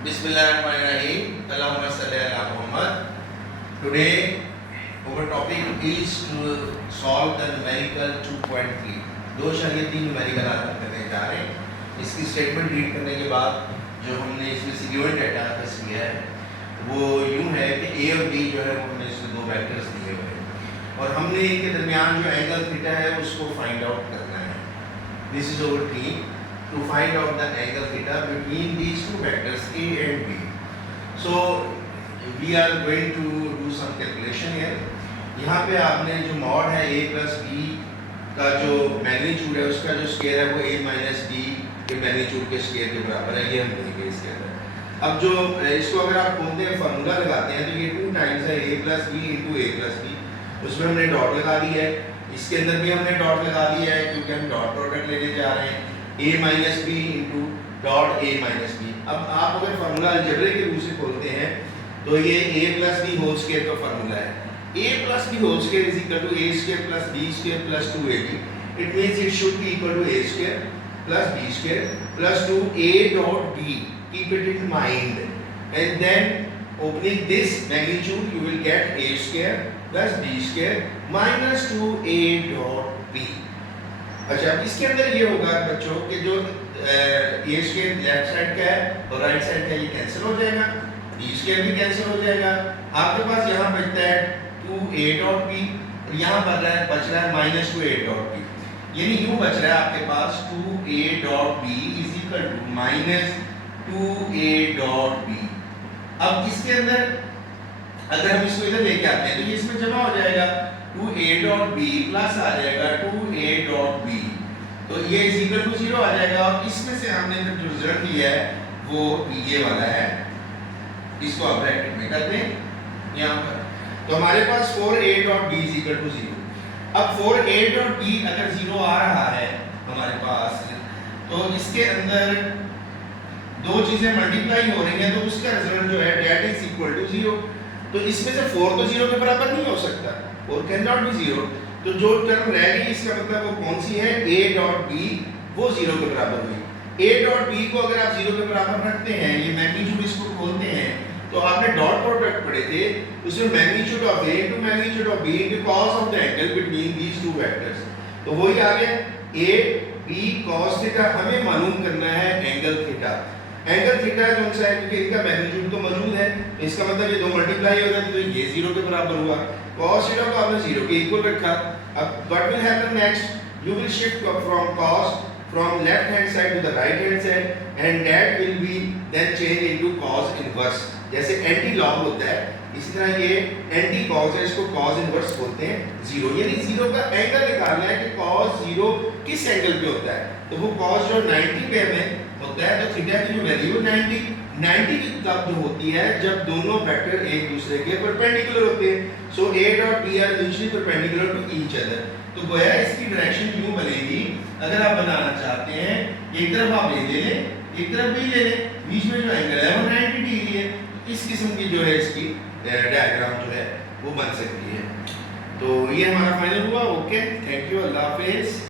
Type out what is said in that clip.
Bismillahirrahmanirrahim. Allahumma salli ala Muhammad. Today our topic is to solve the numerical 2.3. 2.3 numerical हल करने जा रहे हैं. इसकी स्टेटमेंट रीड करने के बाद जो हमने इसमें से गिवन डाटा पास किया है वो यूँ है कि ए और बी जो है हमने इसमें दो वेक्टर्स दिए हुए हैं और हमने इनके दरमियान जो एंगल थीटा है उसको फाइंड आउट करना है. This is our team to find out the angle theta between these two vectors A and B. So we are going to do some calculation here. यहाँ पे आपने जो मॉड है A plus B का जो magnitude है उसका जो स्केयर है वो A minus B के मैग्नीट्यूड के स्केयर के बराबर है. ये हम देखेंगे इसके अंदर. अब जो इसको अगर आप खोलते हैं फार्मूला लगाते हैं तो ये 2 टाइम्स है A plus B into A plus B. उसमें हमने डॉट लगा दी है. इसके अंदर भी हमने डॉट लगा दिया है क्योंकि हम डॉट प्रोडक्ट लेने जा रहे हैं. A minus B into dot A minus B. अब आप अगर फार्मूला अलजेब्रा के रूप से खोलते हैं तो ये A plus B whole square का फार्मूला है. A plus B whole square is equal to A square plus B square plus 2AB. It means it should be equal to A square plus B square plus 2A dot B. Keep it in mind. And then opening this magnitude you will get A square plus B square minus 2A dot B. अच्छा अब इसके अंदर ये होगा बच्चों कि जो ए square left side का है और राइट साइड का ये कैंसिल हो जाएगा. बी स्क्वायर भी कैंसिल हो जाएगा. आपके पास यहाँ बचता है 2a डॉट b और यहाँ बच रहा है माइनस 2a डॉट b. यानी यूँ बच रहा है आपके पास 2a dot b is equal to minus 2a dot b. अब इसके अंदर अगर हम इसको इधर लेके आते हैं तो ये इसमें जमा हो जाएगा. 2a डॉट b प्लस आ जाएगा 2a डॉट b. तो ये इज इक्वल टू 0 आ जाएगा और इसमें से हमने जो रिजल्ट लिया है वो ये वाला है. इसको आप ब्रैकेट में कर दें यहाँ पर. तो हमारे पास 4a dot b is equal to 0. अब 4a डॉट b अगर 0 आ रहा है हमारे पास तो इसके अंदर दो चीजें मल्टीप्लाई हो रही हैं तो उसका रिजल्ट जो है दैट इज इक्वल टू 0. तो इसमें से 4 तो 0 के बराबर नहीं हो सकता और कैन नॉट बी 0. तो जो टर्म रह गई इसका मतलब वो कौन सी है a डॉट b वो 0 के बराबर हुई. a डॉट b को अगर आप 0 के बराबर रखते हैं ये मैग्नीट्यूड इसको खोलते हैं तो आपने डॉट प्रोडक्ट पढ़े थे उसमें magnitude of a into magnitude of b into cos of the angle between these two vectors. तो वही आ गया a b cos थीटा. हमें मालूम करना है एंगल थीटा. एंगल थीटा कौन सा है क्योंकि इनका मैग्नीट्यूड तो मौजूद है. इसका मतलब ये दो मल्टीप्लाई हो जाते तो ये 0 के बराबर हुआ. cos थीटा को आपने 0 के इक्वल रखा. अब what will happen next? You will shift from cos from left hand side to the right hand side and that will be then change into cos inverse. जैसे एंटी लॉग होता है इसी तरह ये एंटी cos है इसको cos inverse बोलते हैं 0. यानी 0 का एंगल निकालना है कि cos 0 किस एंगल पे होता है. तो वो cos जो 90 पे में होता है तो थीटा की जो वैल्यू 90 की तब जो होती है जब दोनों वेक्टर एक दूसरे के परपेंडिकुलर होते हैं. So a dot b are usually perpendicular to each other. तो गोया इसकी डायरेक्शन यूं बनेगी. अगर आप बनाना चाहते हैं एक तरफ आप ले लें एक तरफ भी ले लें बीच में जो एंगल है वो 90 डिग्री है. इस किस्म की जो है इसकी डायग्राम जो है वो बन सकती है. तो ये हमारा फाइनल हुआ. Okay thank you. Allah Hafiz.